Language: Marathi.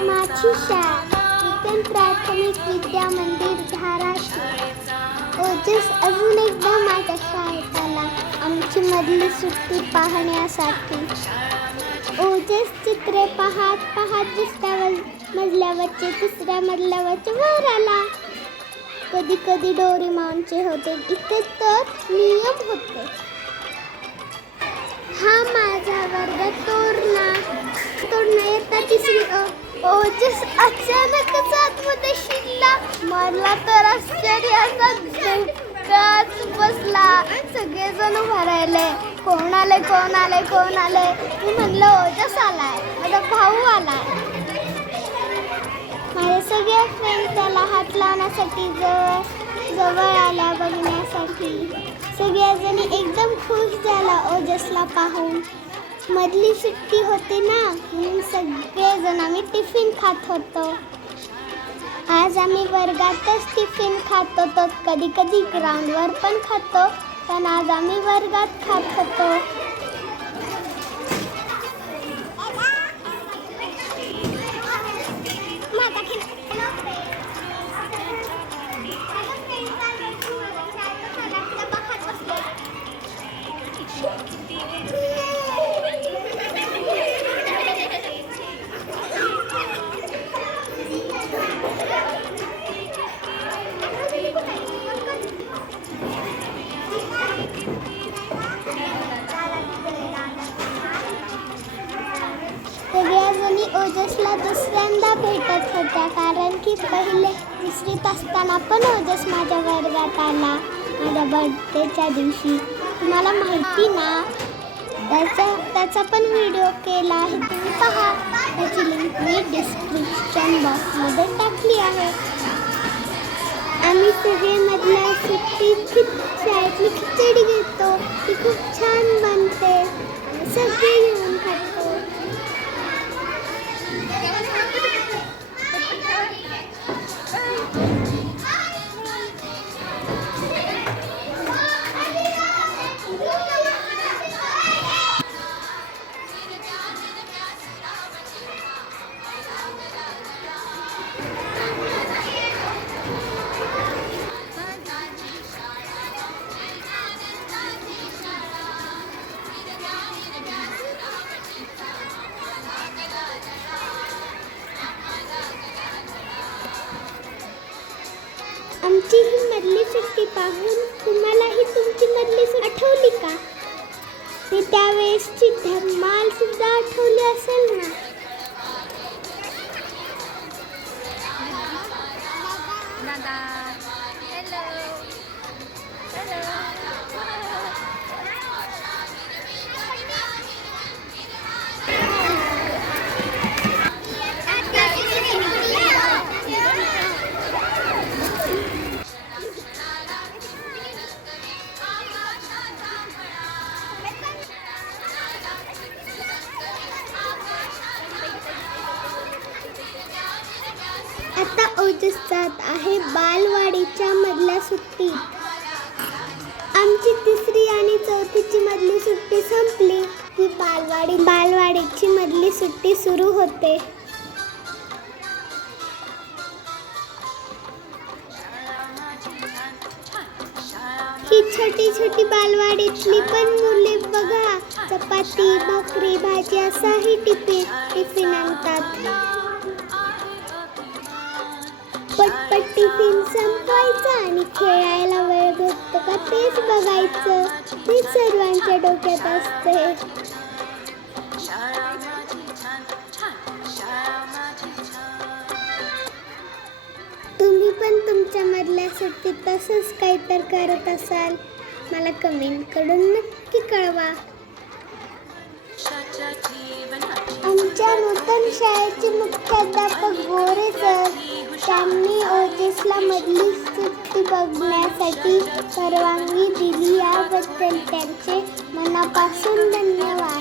माझी शाळा नूतन प्राथमिक विद्या मंदिर धाराशिव. ओजस अजून एकदा माझ्या शाळेत आला आमची मधली सुट्टी पाहण्यासाठी. ओजस चित्रे पाहत पाहत दुसऱ्या मजल्यावरचे तिसऱ्या मजल्यावरचे वर आला. कधी कधी डोरीमॉनचे होते इथे तर नियम होते. हा माझा वर्ग तोरणा तोरणा येतात तिसरी ओजस अचानकच आतमध्ये शिरला. मला तर आश्चर्याचा बसला. सगळेजण भरायले कोण आले कोण आले कोण आले मी म्हणलं ओजस आलाय. माझा भाऊ आलाय. माझे सगळे फ्रेंड त्याला हात लावण्यासाठी जवळ जवळ आल्या बघण्यासाठी. सगळ्याजणी एकदम खुश झाला ओजसला पाहून मधली सुट्टी होती ना म्हणून सगळेजण आम्ही टिफिन खात होतो. आज आम्ही वर्गातच टिफिन खात होतो. कधी कधी ग्राउंडवर पण खातो पण आज आम्ही वर्गात खात होतो. सगळ्याजणी मला दुसऱ्यांदा भेटत होत्या कारण की पहिले दुसरीत असताना पण ओजस माझ्या वर्गात आला माझ्या बर्थडेच्या दिवशी. तुम्हाला माहिती ना त्याचा त्याचा पण व्हिडिओ केला आहे तुम्ही पहा. त्याची लिंक मी डिस्क्रिप्शन बॉक्समध्ये टाकली आहे. आम्ही सगळेमधल्या सुट्टी सुट्टीत खिच शाळेतली खिचडी घेतो. ती खूप छान बनते. सगळे आमची ही मधली सुट्टी पाहून तुम्हालाही तुमची मधली आठवली का ते त्यावेळेसची धमाल सुद्धा आठवली असेल ना Hello. Hello. आता जात आहे बालवाडीच्या मधल्या सुट्टीत. आमची तिसरी आणि चौथीची मधली सुट्टी संपली की बालवाडी बालवाडीची मधली सुट्टी सुरू होते. ही छोटी छोटी बालवाडीतली पण मुले बघा चपाती भाकरी भाजी असाही टिफिन टिफिन आणतात. पटपट टिफिन संपवायचा आणि खेळायला वेळ भेटतो का तेच बघायचं. तेच सर्वांच्या डोक्यात असते. तुम्ही पण तुमच्या मधल्या सुट्टीत तसंच काहीतरी करत असाल. मला कमेंट करून नक्की कळवा. आमच्या नूतन शाळेचे मुख्याध्यापक गोरे सर त्यांनी ओजेसला मधली सुट्टी बघण्यासाठी परवानगी दिली याबद्दल त्यांचे मनापासून धन्यवाद.